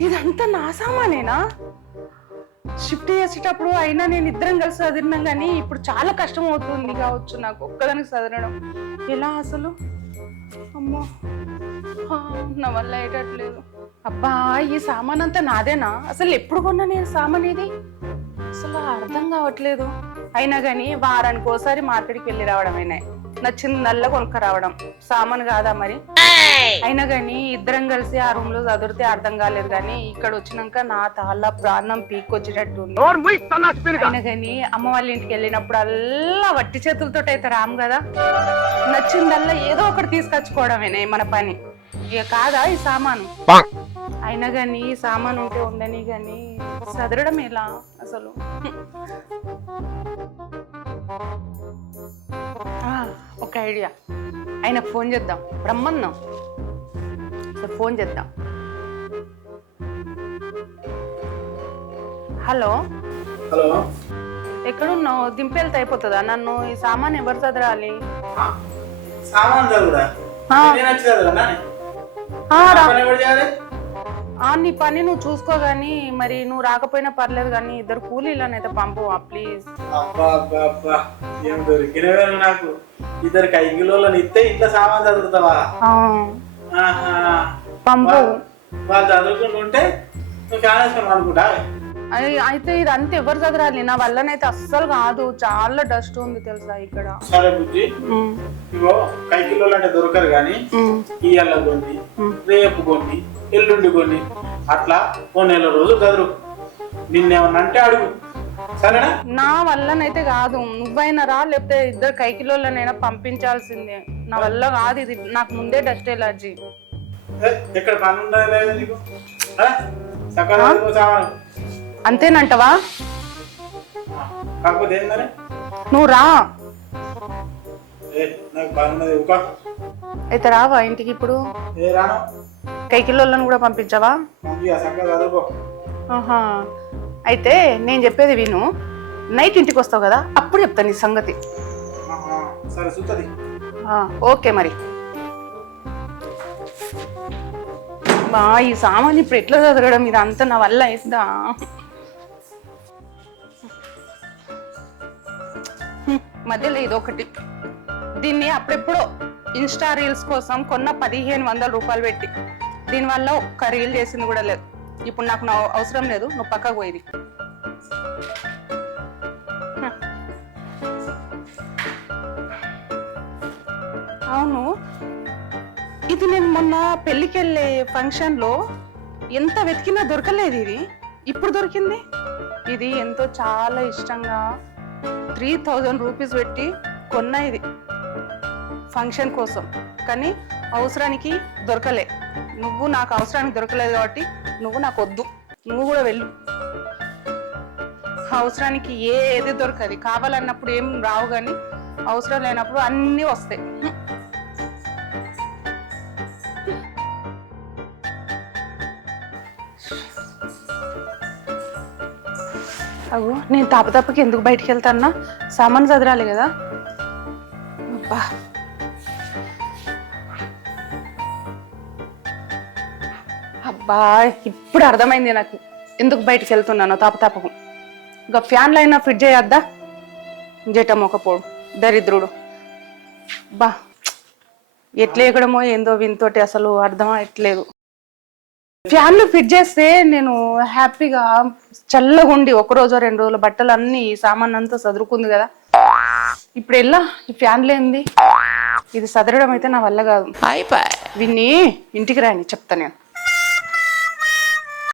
ఇదంతా నా సామానేనా? షిఫ్ట్ చేసేటప్పుడు అయినా నేను ఇద్దరం కలిసి చదివినాం కానీ ఇప్పుడు చాలా కష్టం అవుతుంది కావచ్చు నాకు ఒక్కదానికి చదవడం. ఎలా అసలు? అమ్మో. నా వల్ల అయ్యేటట్లేదు. అబ్బా ఈ సామాన్ అంతా నాదేనా? అసలు ఎప్పుడు కొన్నా నేను సామాన్ ఇది? అసలు అర్థం కావట్లేదు. అయినా కానీ వారానికి ఒకసారి మార్కెట్కి వెళ్ళి రావడమేనా నచ్చిందల్లా కొనుక్క రావడం సామాన్ కాదా మరి? అయినా కానీ ఇద్దరం కలిసి ఆ రూమ్లో చదివితే అర్థం కాలేదు కానీ ఇక్కడ వచ్చినాక నా తాళ్ళ ప్రాణం పీక్కొచ్చేటట్టు అయినా కానీ అమ్మ వాళ్ళ ఇంటికి వెళ్ళినప్పుడు అల్లా వట్టి చేతులతో అయితే రాము కదా? నచ్చిందల్లా ఏదో ఒకటి తీసుకొచ్చుకోవడమేనే మన పని. ఇక కాదా ఈ సామాను? అయినా కానీ సామాను ఉంటే ఉండని కానీ చదవడం ఎలా అసలు? ఐడియా. ఆయనకు ఫోన్ చేద్దాం. రమ్మన్నాం. ఫోన్ చేద్దాం. హలో. హలో. ఎక్కడున్నావు? దింపేళ్తే అయిపోతుందా? నన్ను ఈ సామాన్ ఎవరు చదరాలి? నీ పని నువ్వు చూసుకో గానీ మరి నువ్వు రాకపోయినా పర్లేదు కానీ ఇద్దరు కూలీలనైతే పంపు ప్లీజ్. అబ్బా అబ్బా ఏం దొరికినవే నాకు ఇద్దరు కైకిలోళ్ళని ఇస్తే ఇంట్లో సామాన్ చదువుతావా. పంపు. వాళ్ళు నువ్వు అనుకుంటా అయితే ఇది అంతా ఎవరు చదరాలి? నా వల్లనైతే అస్సలు కాదు. చాలా డస్ట్ ఉంది తెలుసా ఇక్కడ. సరే బుద్ధి ఇగో కైకిలోళ్ళు అంటే దొరకరు కానీ. ఇయ్యాల కొన్ని రేపు కొన్ని ఎల్లుండి కొన్ని. అట్లా ఓ నెల రోజులు చదువు. నిన్నేమన్నా అంటే అడుగు. సరేనా? నా వల్లనైతే కాదు. నువ్వైనా రా లేకపోతే ఇద్దరు కైకిలోళ్ళనైనా పంపించాల్సిందే. నా వల్ల కాదు ఇది. నాకు ముందే డస్ట్ ఎలర్జీ. పని నీకు? అంతేనంటవా? కాకపోతే నువ్వు రా. అయితే రావా ఇంటికి ఇప్పుడు? కైకిలోళ్ళని కూడా పంపించవా? అయితే నేను చెప్పేది విను. నైట్ ఇంటికి వస్తావు కదా అప్పుడు చెప్తాను నీ సంగతి. ఓకే మరి. బా ఈ సామాన్ ఇప్పుడు ఎట్లా చదవడం? ఇది అంతా నా వల్ల హ్మ్, మధ్యలో ఇది ఒకటి దీన్ని అప్పుడెప్పుడో ఇన్స్టా రీల్స్ కోసం కొన్న పదిహేను వందల రూపాయలు పెట్టి. దీనివల్ల ఒక్క రీల్ చేసింది కూడా లేదు. ఇప్పుడు నాకు నా అవసరం లేదు నువ్వు పక్కకు పోయేది అవును ఇది నేను మొన్న పెళ్ళికి వెళ్ళే ఫంక్షన్లో ఎంత వెతికినా దొరకలేదు ఇది. ఇప్పుడు దొరికింది? ఇది ఎంతో చాలా ఇష్టంగా త్రీ థౌజండ్ రూపీస్ పెట్టి కొన్న ఇది ఫంక్షన్ కోసం. కానీ అవసరానికి దొరకలే. నువ్వు నాకు అవసరానికి దొరకలేదు కాబట్టి నువ్వు నాకు వద్దు నువ్వు కూడా వెళ్ళు. అవసరానికి ఏది దొరకదు. కావాలన్నప్పుడు ఏం రావు కానీ అవసరం లేనప్పుడు అన్నీ వస్తాయి. అగో నేను తప్ప తప్పకి ఎందుకు బయటికి వెళ్తానా సామాన్ చదరాలి కదా. అబ్బా. అబ్బా ఇప్పుడు అర్థమైంది నాకు. ఎందుకు బయటికి వెళ్తున్నానో తాప తాపకం. ఇంకా ఫ్యాన్లు అయినా ఫిట్ చేయొద్దా జట మొక్కపోడు దరిద్రుడు. బా. ఎట్లా ఎక్కడమో ఏందో వింతోటి అసలు అర్థం అవ్వట్లేదు ఫ్యాన్లు ఫిట్ చేస్తే నేను హ్యాపీగా చల్లగా ఉండి ఒక రోజు రెండు రోజుల బట్టలు అన్ని సామాన్ అంతా సదురుకుంది కదా. ఇప్పుడు ఎలా? ఈ ఫ్యాన్ లేనిది ఇది సదరడం అయితే నా వల్ల కాదు. విన్ని ఇంటికి రాని చెప్తా నేను.